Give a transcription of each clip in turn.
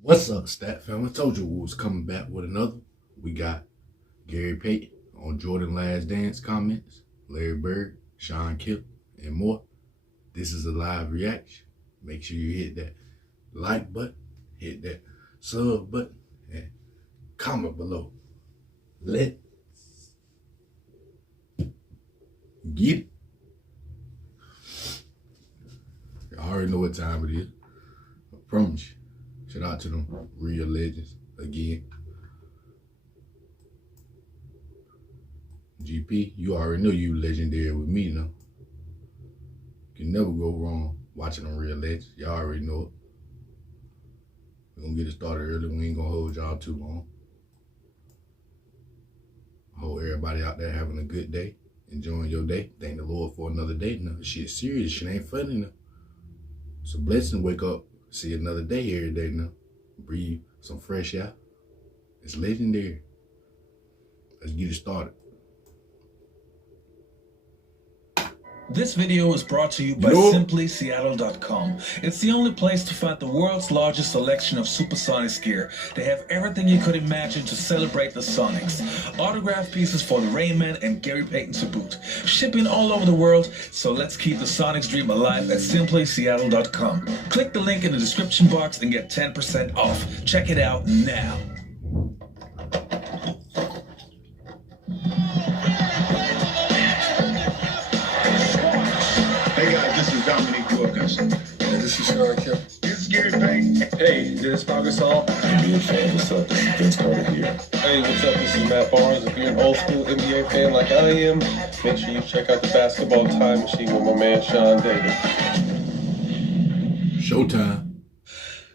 What's up, Stat Fam? I told you we was coming back with another. We got Gary Payton on Jordan Last Dance comments, Larry Bird, Shawn, Kemp, and more. This is a live reaction. Make sure you hit that like button, hit that sub button, and comment below. Let's get it. I already know what time it is. I promise you. Shout out to them real legends again. GP, you already know you legendary with me now. You can never go wrong watching them real legends. Y'all already know it. We're gonna get it started early. We ain't gonna hold y'all too long. I hope everybody out there having a good day, enjoying your day. Thank the Lord for another day. Now, shit serious, shit ain't funny now. It's a blessing to wake up, see another day every day now. Breathe some fresh air. It's legendary. Let's get it started. This video is brought to you by SimplySeattle.com. It's the only place to find the world's largest selection of supersonics gear. They have everything you could imagine to celebrate the Sonics. Autographed pieces for the Rain Man and Gary Payton to boot. Shipping all over the world, so let's keep the Sonics dream alive at SimplySeattle.com. Click the link in the description box and get 10% off. Check it out now. Hey guys, this is Dominique Wilkins. And this is Shawn Kemp. This is Gary Payton. Hey, this is Pau Gasol. NBA fan, what's up? This is Vince Carter here. Hey, what's up? This is Matt Barnes. If you're an old school NBA fan like I am, make sure you check out the Basketball Time Machine with my man Shawn Davis. Showtime.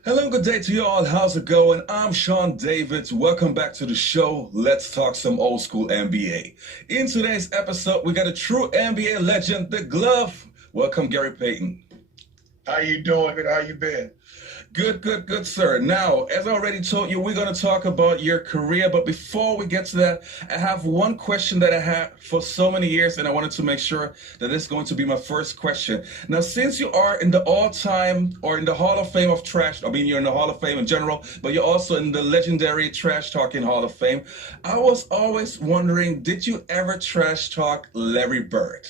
Hello, good day to you all. How's it going? I'm Shawn Davids. Welcome back to the show. Let's talk some old school NBA. In today's episode, we got a true NBA legend, the Glove. Welcome, Gary Payton. How you doing? How you been? Good, sir. Now, as I already told you, we're going to talk about your career. But before we get to that, I have one question that I had for so many years, and I wanted to make sure that this is going to be my first question. Now, since you are in the all-time or in the Hall of Fame of trash, I mean, you're in the Hall of Fame in general, but you're also in the legendary Trash Talking Hall of Fame. I was always wondering, did you ever trash talk Larry Bird?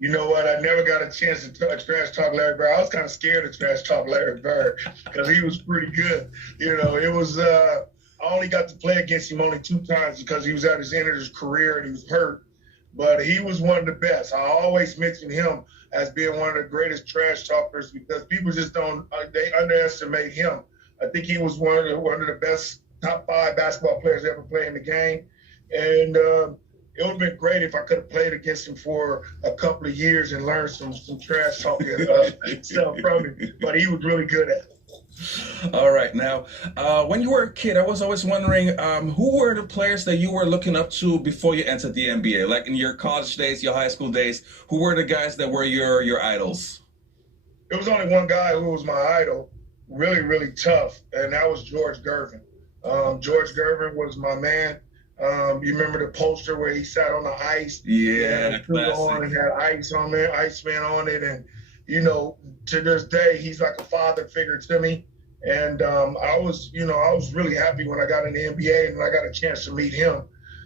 You know what? I never got a chance to trash talk Larry Bird. I was kind of scared to trash talk Larry Bird because he was pretty good. You know, it was, I only got to play against him only 2 times because he was at his end of his career and he was hurt. But he was one of the best. I always mention him as being one of the greatest trash talkers because people just don't, they underestimate him. I think he was one of the best top 5 basketball players ever played in the game. And, it would have been great if I could have played against him for a couple of years and learned some trash talking stuff from him. But he was really good at it. All right. Now, when you were a kid, I was always wondering who were the players that you were looking up to before you entered the NBA? Like in your college days, your high school days, who were the guys that were your idols? There was only one guy who was my idol, really, really tough, and that was George Gervin. George Gervin was my man. You remember the poster where he sat on the ice? Yeah, and had ice on there, Iceman on it, and you know, to this day, he's like a father figure to me. And I was really happy when I got in the NBA and I got a chance to meet him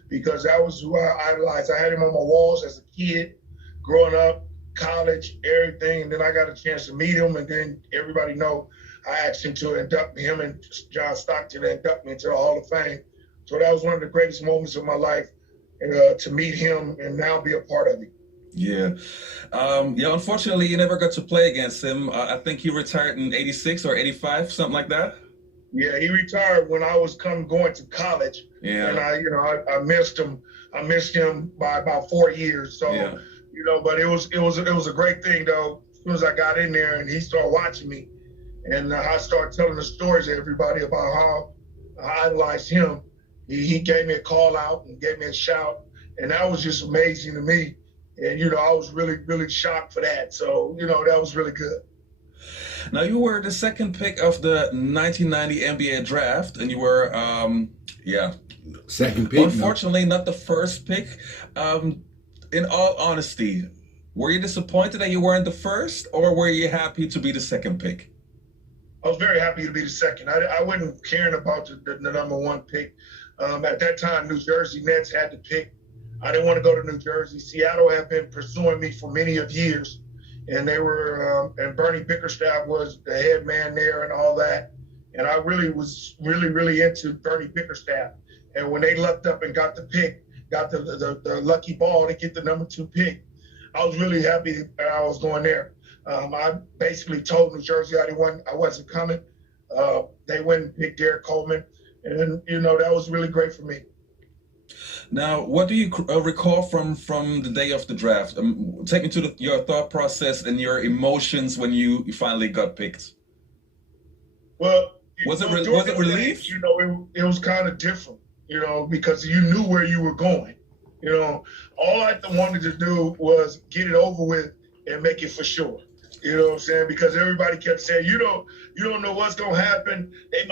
because that was who I idolized. I had him on my walls as a kid, growing up, college, everything, and then I got a chance to meet him, and then everybody know I asked him to induct him and John Stockton to induct me into the Hall of Fame. So that was one of the greatest moments of my life, to meet him and now be a part of it. Yeah. Unfortunately, you never got to play against him. I think he retired in 86 or 85, something like that. Yeah, he retired when I was going to college. Yeah. And I missed him. I missed him by about 4 years. So, yeah. But it was a great thing though. As soon as I got in there and he started watching me, and I started telling the stories to everybody about how I idolized him. He gave me a call out and gave me a shout, and that was just amazing to me. And, I was really, really shocked for that. So, that was really good. Now, you were the second pick of the 1990 NBA draft, and you were, Second pick? Unfortunately, not the first pick. In all honesty, were you disappointed that you weren't the first, or were you happy to be the second pick? I was very happy to be the second. I wasn't caring about the number one pick. At that time, New Jersey Nets had the pick. I didn't want to go to New Jersey. Seattle had been pursuing me for many of years, and they were, and Bernie Bickerstaff was the head man there and all that. And I really was really into Bernie Bickerstaff. And when they lucked up and got the pick, got the lucky ball to get the number 2 pick, I was really happy that I was going there. I basically told New Jersey I wasn't coming. They went and picked Derek Coleman, and that was really great for me. Now, what do you recall from the day of the draft? Take me to your thought process and your emotions when you finally got picked. Well, was it relief? It was kind of different, because you knew where you were going. All I wanted to do was get it over with and make it for sure. You know what I'm saying? Because everybody kept saying, you don't know what's gonna happen. They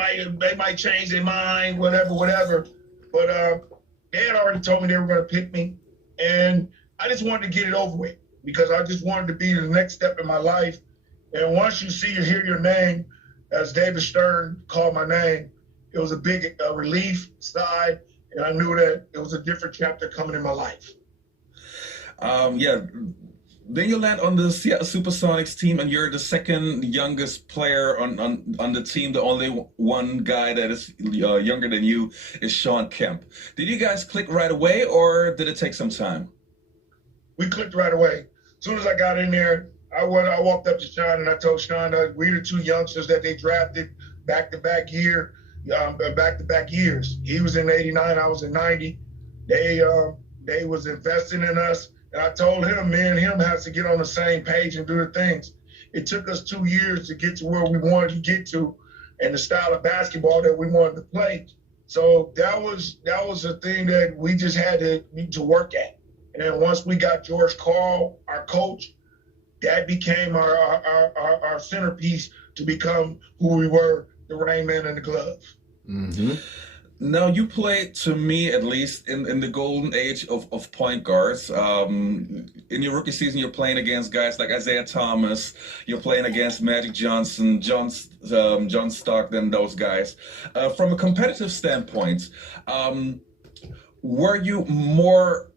might change their mind, whatever. But they had already told me they were gonna pick me, and I just wanted to get it over with because I just wanted to be the next step in my life. And once you hear your name, as David Stern called my name, it was a big relief side, and I knew that it was a different chapter coming in my life. Then you land on the Seattle Supersonics team, and you're the second youngest player on the team. The only one guy that is younger than you is Shawn Kemp. Did you guys click right away, or did it take some time? We clicked right away. As soon as I got in there, I walked up to Shawn and I told Shawn we the 2 youngsters that they drafted back-to-back years. He was in '89, I was in '90. They was investing in us. And I told him, me and him have to get on the same page and do the things. It took us 2 years to get to where we wanted to get to and the style of basketball that we wanted to play. So that was a thing that we just had to work at. And once we got George Karl, our coach, that became our centerpiece to become who we were, the Rain Man and the Glove. Mm-hmm. Now, you played, to me at least, in the golden age of point guards. In your rookie season, you're playing against guys like Isaiah Thomas. You're playing against Magic Johnson, John Stockton, those guys. From a competitive standpoint, were you more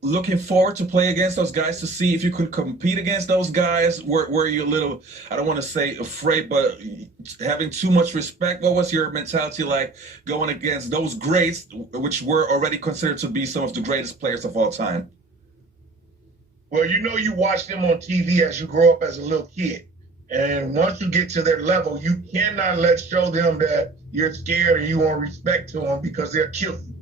looking forward to play against those guys to see if you could compete against those guys? Were you a little, I don't want to say afraid, but having too much respect? What was your mentality like going against those greats, which were already considered to be some of the greatest players of all time? Well, you watch them on TV as you grow up as a little kid. And once you get to their level, you cannot show them that you're scared and you want respect to them because they'll kill you.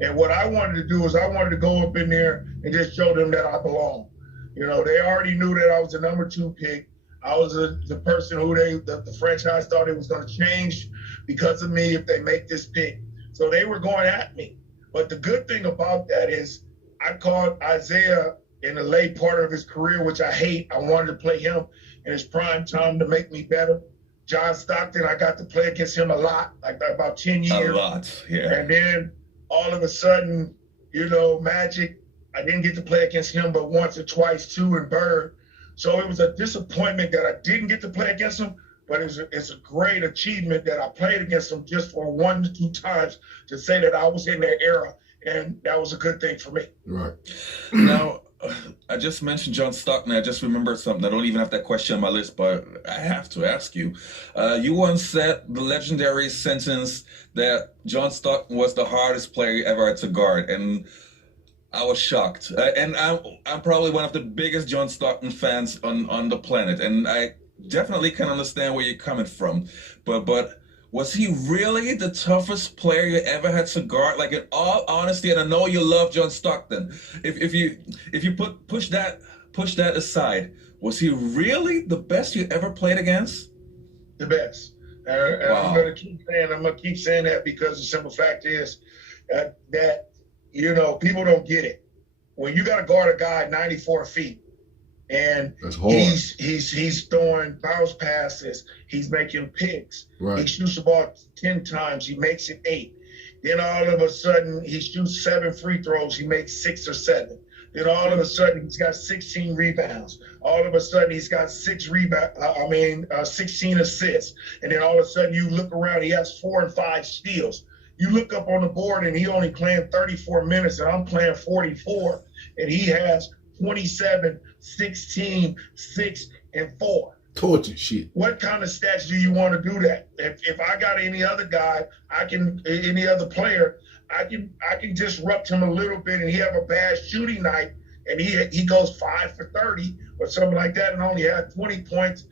And what I wanted to do is I wanted to go up in there and just show them that I belong. They already knew that I was the number 2 pick. I was the person who the franchise thought it was going to change because of me if they make this pick. So they were going at me. But the good thing about that is I caught Isaiah in the late part of his career, which I hate. I wanted to play him in his prime time to make me better. John Stockton, I got to play against him a lot, like about 10 years. A lot, yeah. And then all of a sudden, Magic, I didn't get to play against him but once or twice too, and Bird. So it was a disappointment that I didn't get to play against him, but it's a great achievement that I played against him just for 1 to 2 times to say that I was in their era, and that was a good thing for me. Right. Now, I just mentioned John Stockton. I just remembered something. I don't even have that question on my list, but I have to ask you. You once said the legendary sentence that John Stockton was the hardest player you ever had to guard, and I was shocked. And I'm probably one of the biggest John Stockton fans on the planet, and I definitely can understand where you're coming from. But was he really the toughest player you ever had to guard? Like, in all honesty, and I know you love John Stockton, if you push that aside, was he really the best you ever played against? The best. And wow. I'm gonna keep saying that because the simple fact is that people don't get it. When you got to guard a guy 94 feet, and he's throwing bounce passes, he's making picks. Right. He shoots the ball 10 times, he makes it 8. Then all of a sudden he shoots 7 free throws, he makes 6 or 7. Then all of a sudden he's got 16 rebounds. All of a sudden he's got 16 assists. And then all of a sudden you look around, he has 4 and 5 steals. You look up on the board and he only playing 34 minutes and I'm playing 44. And he has 27, 16, 6, and 4. Torture shit. What kind of stats do you want to do that? If I got any other guy, any other player, I can disrupt him a little bit and he have a bad shooting night and he goes 5 for 30 or something like that and only had 20 points,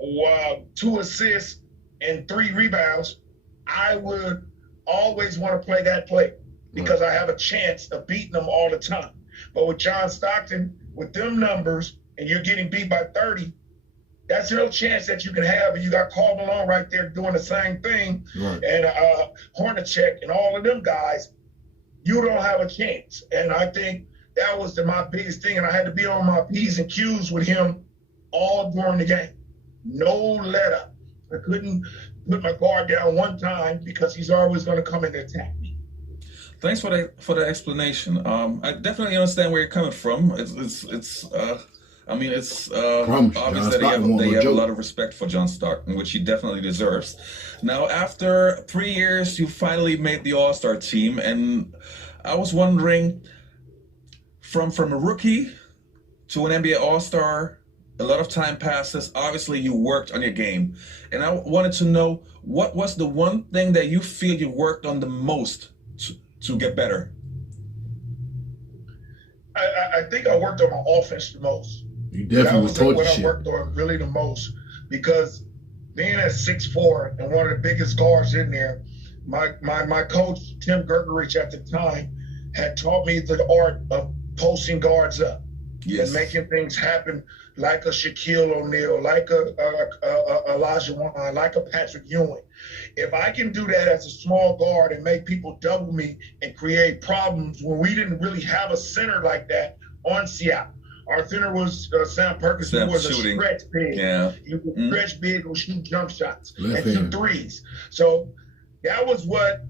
2 assists, and 3 rebounds. I would always want to play that play because I have a chance of beating them all the time. But with John Stockton, with them numbers, and you're getting beat by 30, that's no chance that you can have. And you got Karl Malone right there doing the same thing, right. And Hornacek and all of them guys. You don't have a chance. And I think that was my biggest thing. And I had to be on my P's and Q's with him all during the game. No let up. I couldn't put my guard down one time because he's always going to come in and attack me. Thanks for the explanation. I definitely understand where you're coming from. It's obvious that you have a lot of respect for John Stockton, which he definitely deserves. Now, after 3 years, you finally made the All-Star team, and I was wondering, from a rookie to an NBA All-Star, a lot of time passes. Obviously, you worked on your game, and I wanted to know, what was the one thing that you feel you worked on the most to get better? I think I worked on my offense the most. You definitely was taught what I worked on really the most, because being at 6'4" and one of the biggest guards in there, my coach Tim Gergerich at the time had taught me the art of posting guards up, yes, and making things happen, like a Shaquille O'Neal, like a Elijah Wan, like a Patrick Ewing. If I can do that as a small guard and make people double me and create problems when we didn't really have a center like that on Seattle. Our center was Sam Perkins, who was shooting. A stretch big. Yeah. He was a stretch big, who shoot jump shots and shoot threes. So that was what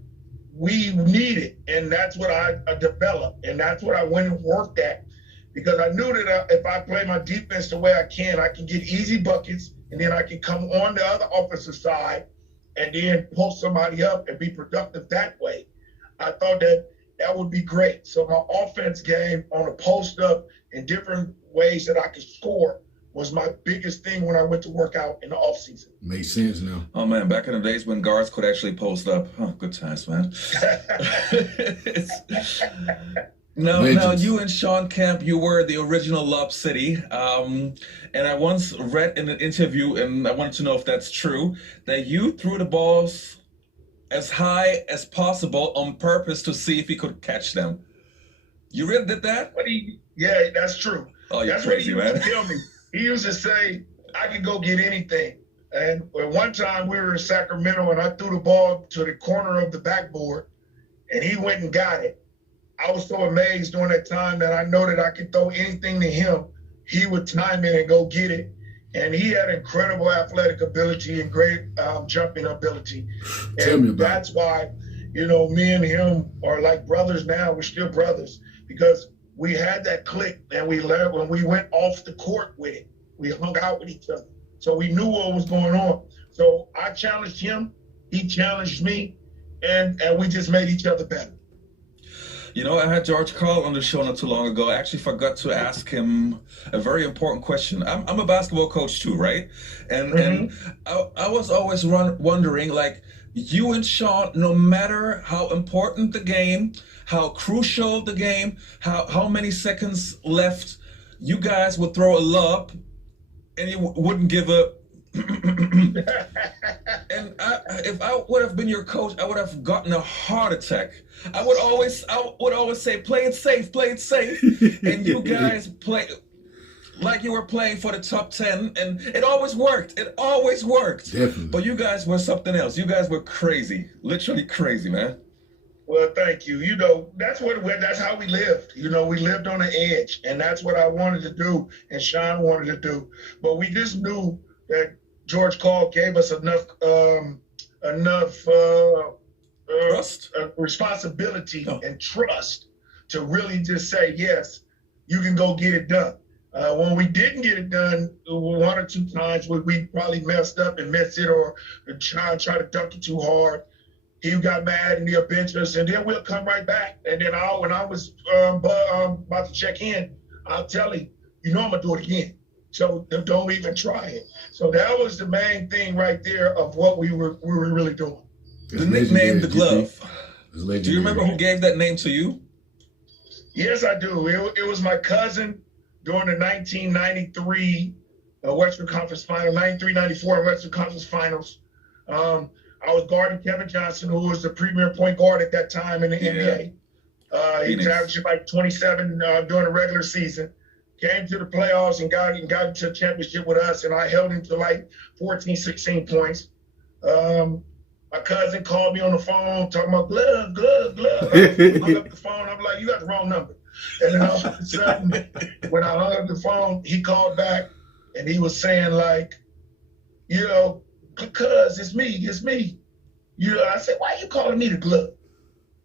we needed, and that's what I developed, and that's what I went and worked at, because I knew that if I play my defense the way I can get easy buckets, and then I can come on the other offensive side and then post somebody up and be productive that way. I thought that would be great. So my offense game on a post up in different ways that I could score was my biggest thing when I went to work out in the off season. Makes sense now. Oh man, back in the days when guards could actually post up. Oh, good times, man. Now, you and Shawn Kemp, you were the original Lob City. And I once read in an interview, and I wanted to know if that's true, that you threw the balls as high as possible on purpose to see if he could catch them. You really did that? Yeah, that's true. Oh, you're that's crazy, what he man. Used to tell me. He used to say, I could go get anything. And one time we were in Sacramento and I threw the ball to the corner of the backboard and he went and got it. I was so amazed during that time that I know that I could throw anything to him. He would time it and go get it. And he had incredible athletic ability and great jumping ability. And that's why, me and him are like brothers now. We're still brothers because we had that click and we learned when we went off the court with it. We hung out with each other. So we knew what was going on. So I challenged him. He challenged me. And we just made each other better. I had George Karl on the show not too long ago. I actually forgot to ask him a very important question. I'm a basketball coach too, right? And I was always wondering, like, you and Shawn, no matter how important the game, how crucial the game, how many seconds left, you guys would throw a lob and you wouldn't give a and if I would have been your coach, I would have gotten a heart attack. I would always say, play it safe, and you guys play like you were playing for the top 10, and it always worked. Definitely. But you guys were something else. You guys were crazy, literally crazy, man. Well, thank you. That's how we lived. We lived on the edge, and that's what I wanted to do, and Shawn wanted to do. But we just knew that George Karl gave us enough trust, responsibility, and trust to really just say, yes, you can go get it done. When we didn't get it done, one or two times where we probably messed up and missed it, or try to dunk it too hard, he got mad and he'll bench us, and then we'll come right back. And then when I was about to check in, I'll tell him, I'm gonna do it again. So don't even try it. So that was the main thing right there of what we were really doing. The nickname, the glove. Do you remember who gave that name to you? Yes, I do. It was my cousin during the 1993 Western Conference Final, 93-94 Western Conference Finals. I was guarding Kevin Johnson, who was the premier point guard at that time in the NBA. He was averaging like 27 during the regular season. Came to the playoffs and got into a championship with us, and I held him to like 14, 16 points. My cousin called me on the phone talking about glove. I hung up the phone. I'm like, you got the wrong number. And then all of a sudden, when I hung up the phone, he called back, and he was saying like, cuz it's me. I said, why are you calling me the glove?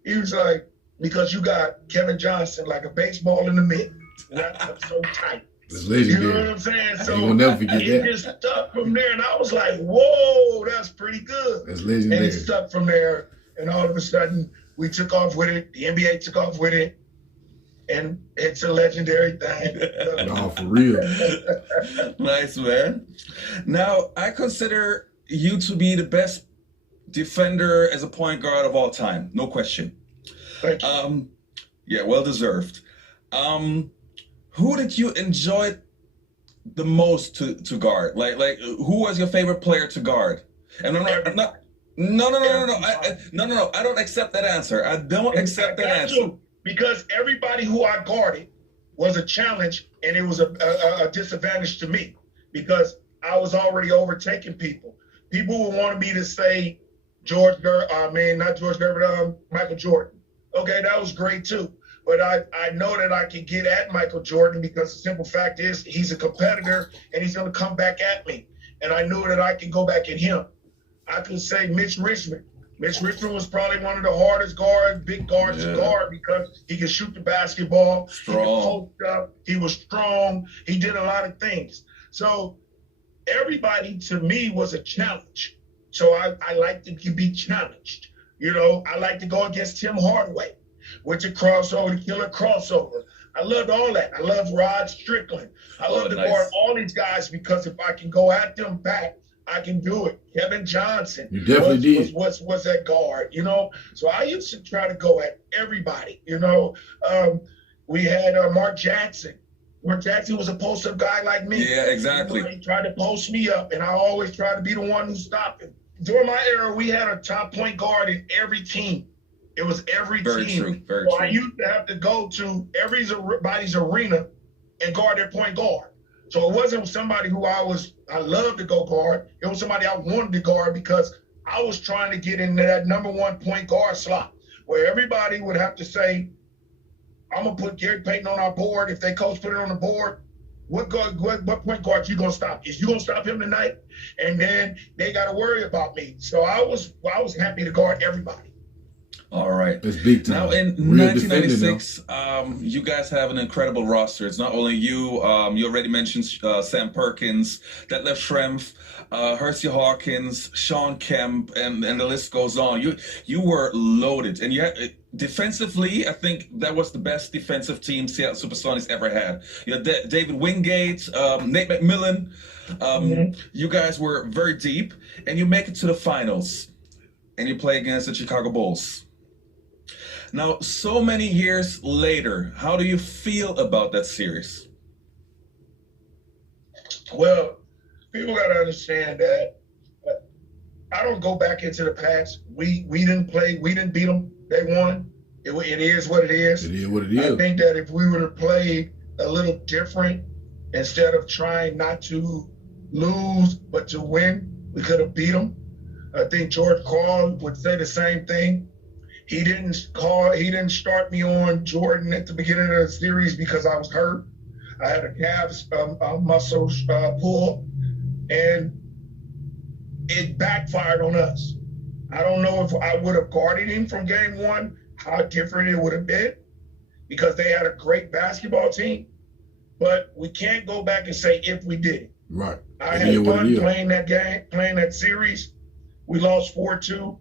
He was like, because you got Kevin Johnson like a baseball in the mitt. Wrapped up so tight. That's legendary. You know what I'm saying? So you will never forget it that. just stuck from there, and I was like, whoa, that's pretty good. That's legendary. And it stuck from there, and all of a sudden, we took off with it. The NBA took off with it, and it's a legendary thing. No, for real. Nice, man. Now, I consider you to be the best defender as a point guard of all time. No question. Thank you. Yeah, well deserved. Who did you enjoy the most to guard? Like who was your favorite player to guard? And no. I don't accept that answer. I don't accept that answer. Because everybody who I guarded was a challenge, and it was a disadvantage to me because I was already overtaking people. People would want me to say Michael Jordan. Okay, that was great too. But I know that I can get at Michael Jordan because the simple fact is he's a competitor and he's going to come back at me. And I knew that I could go back at him. I could say Mitch Richmond. Mitch Richmond was probably one of the hardest big guards to guard because he could shoot the basketball. Strong. He could post up. He was strong. He did a lot of things. So everybody to me was a challenge. So I like to be challenged. I like to go against Tim Hardaway. With the crossover, the killer crossover. I loved all that. I love Rod Strickland. I love to guard all these guys because if I can go at them back, I can do it. Kevin Johnson. You definitely did. Was that guard, So I used to try to go at everybody, We had Mark Jackson. Mark Jackson was a post-up guy like me. Yeah, exactly. He tried to post me up, and I always tried to be the one who stopped him. During my era, we had a top point guard in every team. It was every team. Very so true. I used to have to go to everybody's arena and guard their point guard. So it wasn't somebody who I loved to go guard. It was somebody I wanted to guard because I was trying to get into that number one point guard slot where everybody would have to say, I'm going to put Gary Payton on our board. If they coach put it on the board, what point guard you going to stop? Is you going to stop him tonight? And then they got to worry about me. So I was happy to guard everybody. All right. It's big time. Now, in Real 1996, you guys have an incredible roster. It's not only you. You already mentioned Sam Perkins, Detlef Schrempf, Hersey Hawkins, Shawn Kemp, and the list goes on. You were loaded. And you had, defensively, I think that was the best defensive team Seattle Supersonics ever had. You had David Wingate, Nate McMillan. You guys were very deep. And you make it to the finals. And you play against the Chicago Bulls. Now, so many years later, how do you feel about that series? Well, people got to understand that I don't go back into the past. We didn't play. We didn't beat them. They won. It is what it is. It is what it is. I think that if we would have played a little different, instead of trying not to lose but to win, we could have beat them. I think George Karl would say the same thing. He didn't start me on Jordan at the beginning of the series because I was hurt. I had a calf muscle pull, and it backfired on us. I don't know if I would have guarded him from game one, how different it would have been, because they had a great basketball team. but we can't go back and say if we did it. Right. I It is had what fun it is. playing that game, playing that series. We lost 4-2.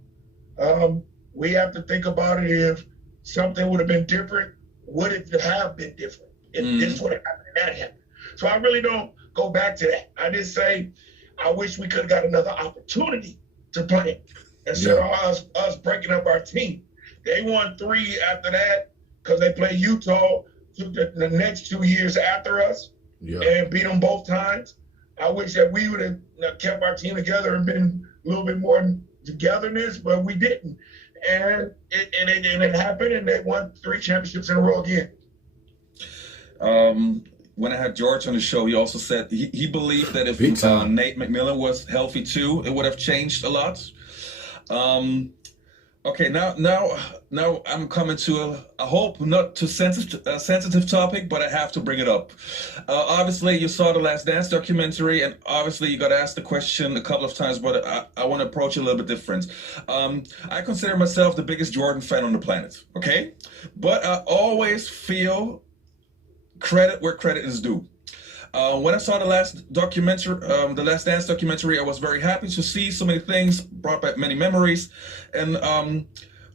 We have to think about it. If something would have been different, would it have been different if this would have happened and that happened? So I really don't go back to that. I just say I wish we could have got another opportunity to play instead of us breaking up our team. They won 3 after that because they played Utah the next 2 years after us and beat them both times. I wish that we would have kept our team together and been a little bit more togetherness, but we didn't. And it happened, and they won 3 championships in a row again. When I had George on the show, he also said he believed that if Nate McMillan was healthy too, it would have changed a lot. Okay, now I'm coming to I hope not too sensitive topic, but I have to bring it up. Obviously, you saw the Last Dance documentary, and obviously you got asked the question a couple of times, but I want to approach it a little bit different. I consider myself the biggest Jordan fan on the planet, okay? But I always feel credit where credit is due. When I saw the Last Dance documentary, I was very happy to see so many things, brought back many memories. And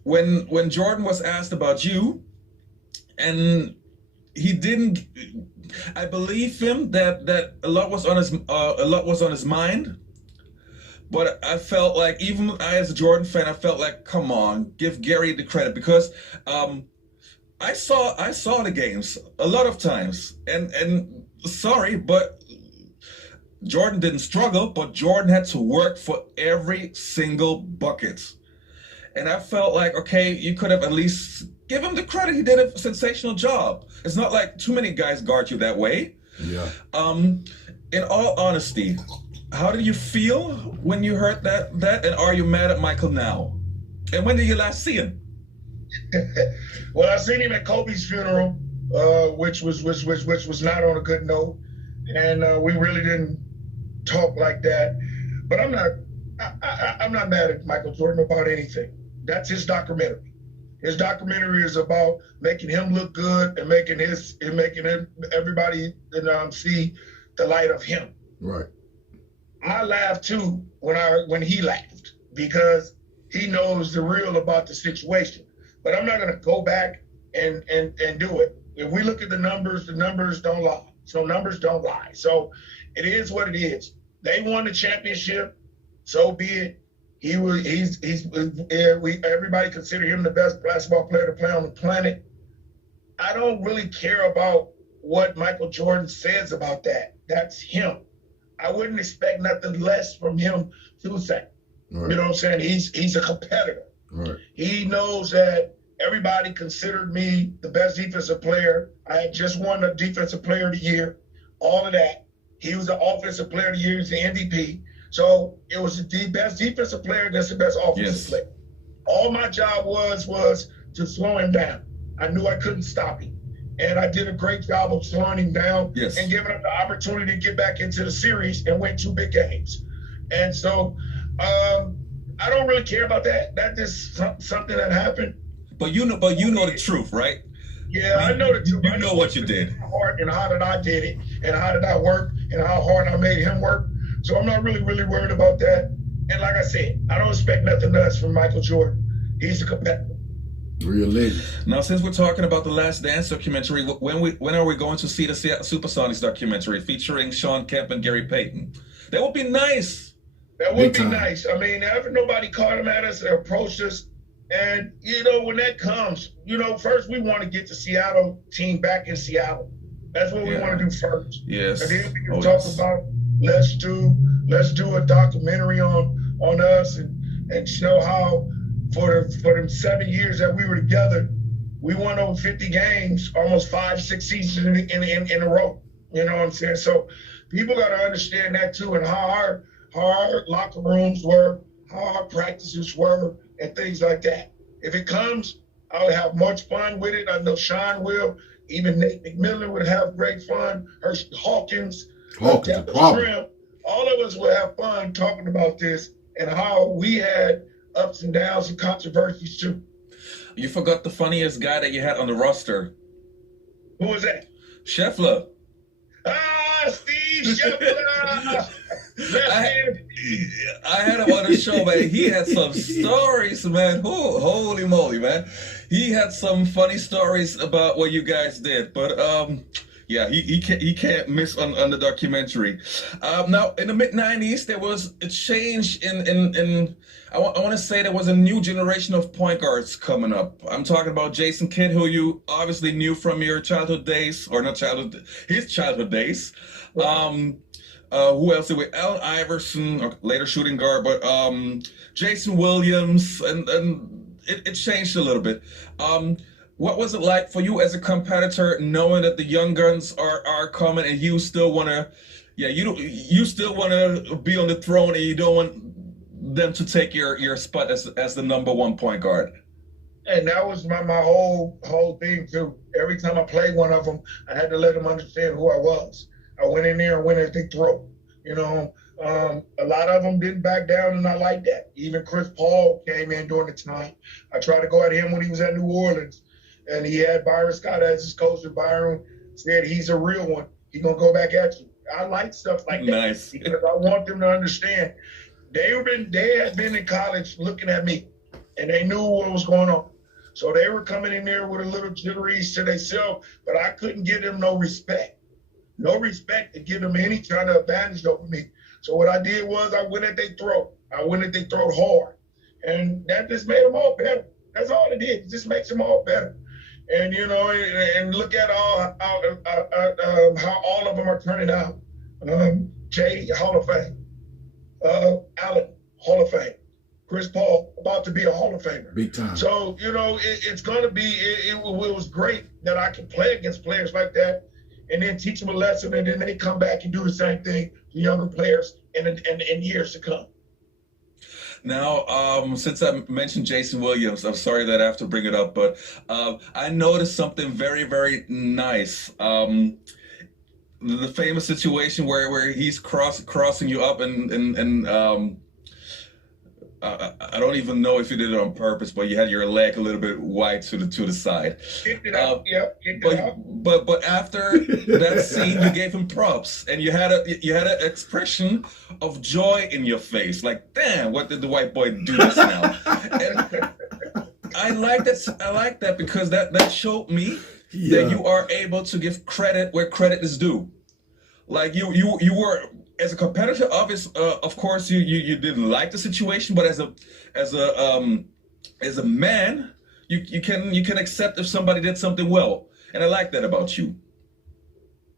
when Jordan was asked about you, and he didn't, I believe him that a lot was on his mind. But I felt like, even I as a Jordan fan, I felt like, come on, give Gary the credit, because I saw the games a lot of times, and sorry, but Jordan didn't struggle, but Jordan had to work for every single bucket. And I felt like, okay, you could have at least give him the credit. He did a sensational job. It's not like too many guys guard you that way. Yeah. In all honesty, how did you feel when you heard that? And are you mad at Michael now? And when did you last see him? Well, I seen him at Kobe's funeral, which was not on a good note, and we really didn't talk like that. But I'm not mad at Michael Jordan about anything. That's his documentary. His documentary is about making him look good and making everybody see the light of him. Right. I laughed too when he laughed, because he knows the real about the situation. But I'm not going to go back and do it. If we look at the numbers don't lie. So numbers don't lie. So it is what it is. They won the championship. So be it. Everybody consider him the best basketball player to play on the planet. I don't really care about what Michael Jordan says about that. That's him. I wouldn't expect nothing less from him to say. Right. You know what I'm saying? He's a competitor. Right. He knows that everybody considered me the best defensive player. I had just won the defensive player of the year, all of that. He was the offensive player of the year, he was the MVP. So it was the best defensive player, that's the best offensive player. All my job was to slow him down. I knew I couldn't stop him. And I did a great job of slowing him down and giving him the opportunity to get back into the series and win 2 big games. And so I don't really care about that. That's just something that happened. But you know the truth, right? Yeah, I know the truth. You know what you did. And how did I did it, and how did I work, and how hard I made him work. So I'm not really worried about that. And like I said, I don't expect nothing less from Michael Jordan. He's a competitor. Real legend. Now, since we're talking about the Last Dance documentary, when are we going to see the Supersonics documentary featuring Shawn, Kemp, and Gary Payton? That would be nice. That would be nice. I mean, nobody caught him at us or approached us. And, when that comes, first we want to get the Seattle team back in Seattle. That's what we want to do first. Yes. And then we can talk about, let's do a documentary on us and show how for them 7 years that we were together, we won over 50 games, almost 5-6 seasons in a row. You know what I'm saying? So people got to understand that too, and how our locker rooms were, how our practices were, and things like that. If it comes, I'll have much fun with it. I know Shawn will. Even Nate McMillan would have great fun. Hawkins, all of us will have fun talking about this and how we had ups and downs and controversies too. You forgot the funniest guy that you had on the roster. Who was that? Scheffler. Steve Shepard. I had him on the show, man. He had some stories, man. Holy moly, man. He had some funny stories about what you guys did. But yeah, he can't miss on the documentary. Now, in the mid-90s, there was a change in I want to say there was a new generation of point guards coming up. I'm talking about Jason Kidd, who you obviously knew from your childhood days, or not childhood, his childhood days. Who else did we? Allen Iverson, or later shooting guard, but Jason Williams, and it changed a little bit. What was it like for you as a competitor, knowing that the young guns are coming, and you still want to, you still want to be on the throne, and you don't want them to take your spot as the number one point guard? And that was my whole thing too. Every time I played one of them, I had to let them understand who I was. I went in there and went at their throat. You know, a lot of them didn't back down, and I like that. Even Chris Paul came in during the time. I tried to go at him when he was at New Orleans, and he had Byron Scott as his coach, and Byron said, he's a real one. He's going to go back at you. I like stuff like that. Nice. Because I want them to understand. They had been in college looking at me, and they knew what was going on. So they were coming in there with a little jitteries to themselves, but I couldn't give them no respect. No respect to give them any kind of advantage over me. So what I did was I went at their throat. I went at their throat hard. And that just made them all better. That's all it did. It just makes them all better. And, you know, and look at how all of them are turning out. Jay, Hall of Fame. Allen, Hall of Fame. Chris Paul, about to be a Hall of Famer. Big time. So, you know, it's going to be, it was great that I could play against players like that and then teach them a lesson, and then they come back and do the same thing to younger players in years to come. Now, since I mentioned Jason Williams, I'm sorry that I have to bring it up, but I noticed something very, very nice. The famous situation where he's crossing you up and I don't even know if you did it on purpose, but you had your leg a little bit wide to the side. Kicked it out. Kicked it out. But after that scene, you gave him props, and you had an expression of joy in your face, like, damn, what did the white boy do this now? And I like that. I like that because that showed me that you are able to give credit where credit is due. Like you were. As a competitor, of course, you didn't like the situation, but as a man, you can accept if somebody did something well, and I like that about you.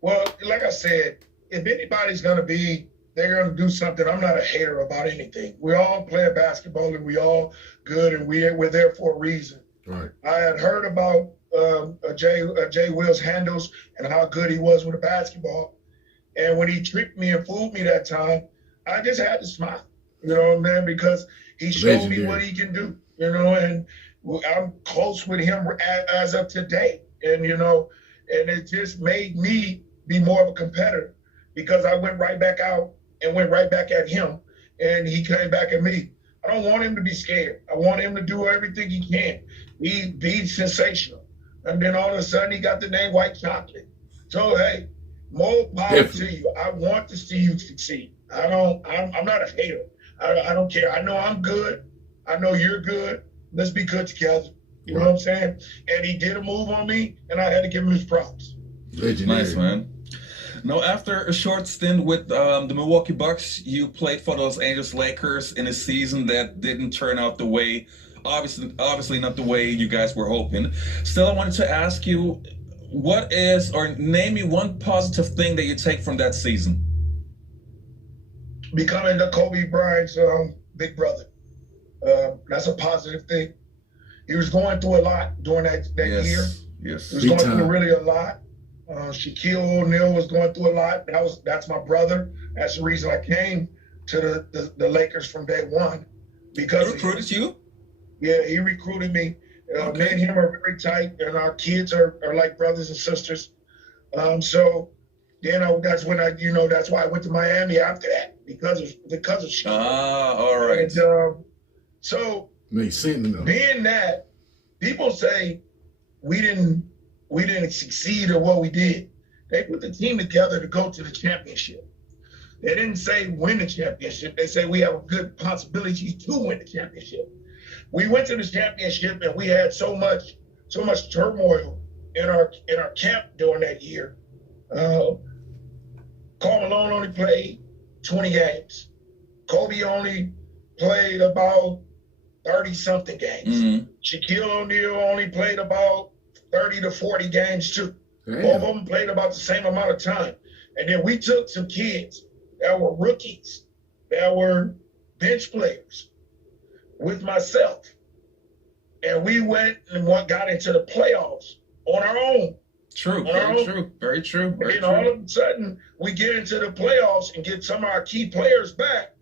Well, like I said, if anybody's gonna they're gonna do something. I'm not a hater about anything. We all play basketball, and we all good, and we're there for a reason. Right. I had heard about Jay Will's handles and how good he was with the basketball. And when he tricked me and fooled me that time, I just had to smile, you know, man, because he showed me what he can do, you know, and I'm close with him as of today. And, you know, and it just made me be more of a competitor because I went right back out and went right back at him, and he came back at me. I don't want him to be scared. I want him to do everything he can. Be sensational. And then all of a sudden he got the name White Chocolate. So, hey, more power to you. I want to see you succeed. I'm not a hater. I don't care. I know I'm good. I know you're good. Let's be good together. You know what I'm saying? And he did a move on me, and I had to give him his props. Legendary. Nice, man. Now, after a short stint with the Milwaukee Bucks, you played for the Los Angeles Lakers in a season that didn't turn out the way, obviously not the way you guys were hoping. Still, I wanted to ask you, what is, or name me one positive thing that you take from that season? Becoming the Kobe Bryant's big brother. That's a positive thing. He was going through a lot during that year. Yes. He was going through really a lot. Shaquille O'Neal was going through a lot. That's my brother. That's the reason I came to the Lakers from day one. Because he recruited you? Yeah, he recruited me. Me and him are very tight, and our kids are like brothers and sisters. So then that's when that's why I went to Miami after that because of Shaquille. Ah, all right. And, so makes sense enough. Being that, people say we didn't succeed at what we did. They put the team together to go to the championship. They didn't say win the championship. They say we have a good possibility to win the championship. We went to the championship and we had so much turmoil in our camp during that year. Karl Malone only played 20 games. Kobe only played about 30-something games. Mm-hmm. Shaquille O'Neal only played about 30 to 40 games too. Damn. Both of them played about the same amount of time. And then we took some kids that were rookies, that were bench players, with myself. And we went and got into the playoffs on our own. True, very true. And all of a sudden, we get into the playoffs and get some of our key players back,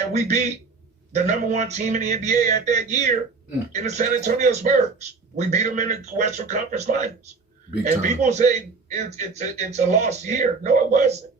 and we beat the #1 team in the NBA at that year in the San Antonio Spurs. We beat them in the Western Conference Finals. Big And time. people say it's a lost year. No, it wasn't.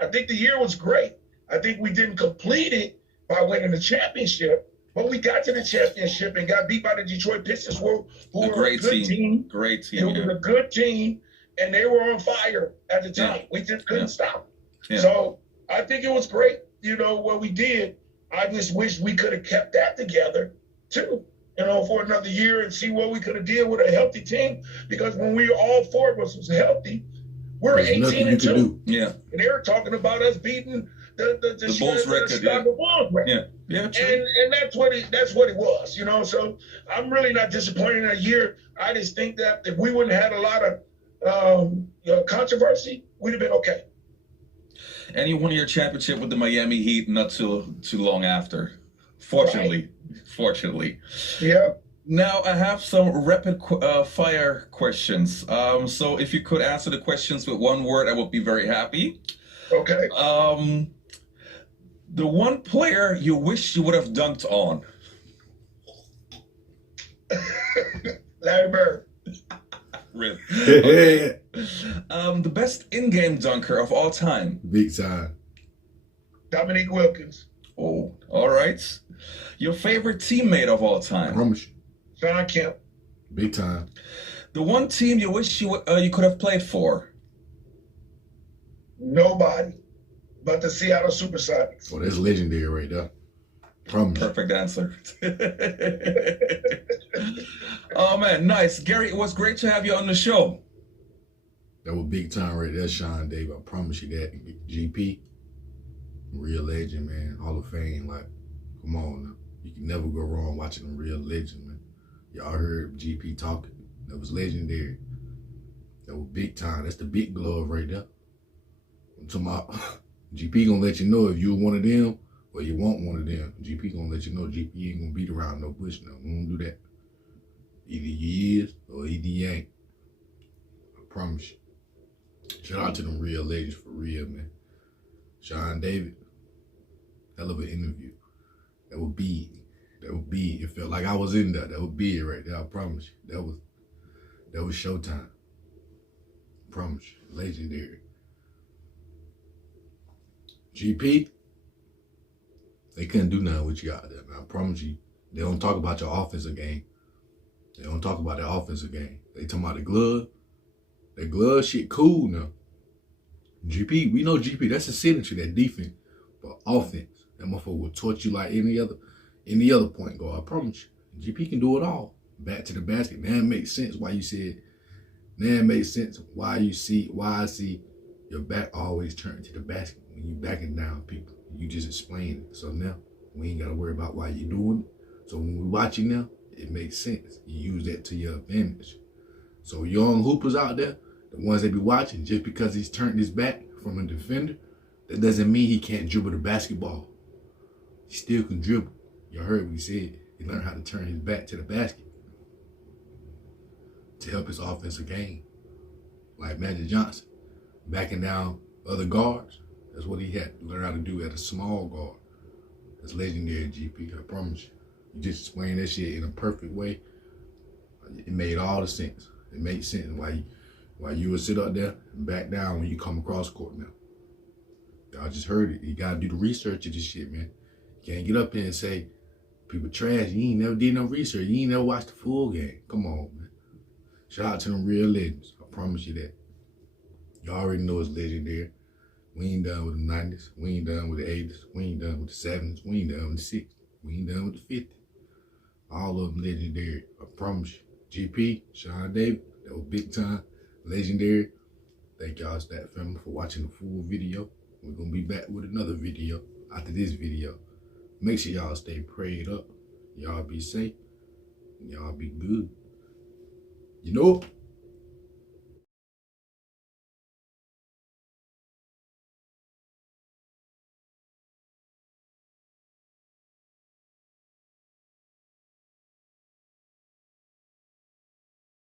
I think the year was great. I think we didn't complete it by winning the championship, but we got to the championship and got beat by the Detroit Pistons, who were a great good team. Great It team. was Yeah. a good team, and they were on fire at the time. Yeah. We just couldn't stop. Yeah. So I think it was great, what we did. I just wish we could have kept that together too, for another year and see what we could have did with a healthy team. Because when all four of us was healthy, we were There's nothing you 18-2. can do. Yeah. And they were talking about us beating the Bulls record, Chicago Bulls record. Yeah. Yeah. True. And that's what it was, So I'm really not disappointed in that year. I just think that if we wouldn't have had a lot of controversy, we'd have been okay. And you won your championship with the Miami Heat not too long after. Fortunately. Yeah. Now I have some rapid fire questions. So if you could answer the questions with one word, I would be very happy. Okay. The one player you wish you would have dunked on. Larry Bird. Really? Yeah. The best in-game dunker of all time. Big time. Dominique Wilkins. Oh, all right. Your favorite teammate of all I time. promise you. Shawn Kemp. Big time. The one team you wish you could have played for. Nobody but the Seattle Supersonics. Oh, that's legendary right there. Promise. Perfect answer. Oh man, nice. Gary, it was great to have you on the show. That was big time right there, Sean Dave. I promise you that. GP, real legend, man. Hall of Fame. Like, come on now. You can never go wrong watching them real legend, man. Y'all heard GP talking. That was legendary. That was big time. That's the big glove right there. I'm talking about GP gonna let you know if you're one of them or you want one of them. GP gonna let you know GP ain't gonna beat around no bush now. We don't do that. Either you is or either you ain't. I promise you. Shout out to them real ladies for real, man. Sean David, hell of an interview. That would be, it felt like I was in there. That would be it right there, I promise you. That was showtime. I promise you, legendary. GP, they couldn't do nothing with you out there, man. I promise you. They don't talk about your offensive game. They don't talk about their offensive game. They talking about the glove. That glove shit cool now. GP, we know GP, that's a signature, that defense. But offense, that motherfucker will torch you like any other point guard. I promise you. GP can do it all. Back to the basket. Now it makes sense why you said, now it makes sense why I see your back always turn to the basket when you backing down people. You just explain it. So now we ain't gotta worry about why you doing it. So when we watching now, it makes sense. You use that to your advantage. So young hoopers out there, the ones that be watching, just because he's turned his back from a defender, that doesn't mean he can't dribble the basketball. He still can dribble. You heard what he said. He learned how to turn his back to the basket to help his offensive game. Like Magic Johnson, backing down other guards. That's what he had to learn how to do at a small guard. That's legendary, GP, I promise you. You just explained that shit in a perfect way. It made all the sense. It made sense why you would sit up there and back down when you come across court now. Y'all just heard it. You gotta do the research of this shit, man. You can't get up here and say, people trash, you ain't never did no research. You ain't never watched the full game. Come on, man. Shout out to them real legends. I promise you that. You already know it's legendary. We ain't done with the 90s. We ain't done with the 80s. We ain't done with the 70s. We ain't done with the 60s. We ain't done with the 50s. All of them legendary. I promise you. GP, Shawn Davis, that was big time. Legendary. Thank y'all, Stat Family, for watching the full video. We're going to be back with another video after this video. Make sure y'all stay prayed up. Y'all be safe. Y'all be good. You know?